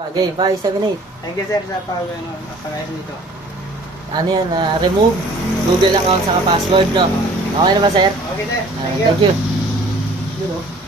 Okay, 578. Thank you sir sa pag-ayos nito. Ano yan, remove Google account saka password, no? Okay na ba, sir? Okay sir, Thank you. You know.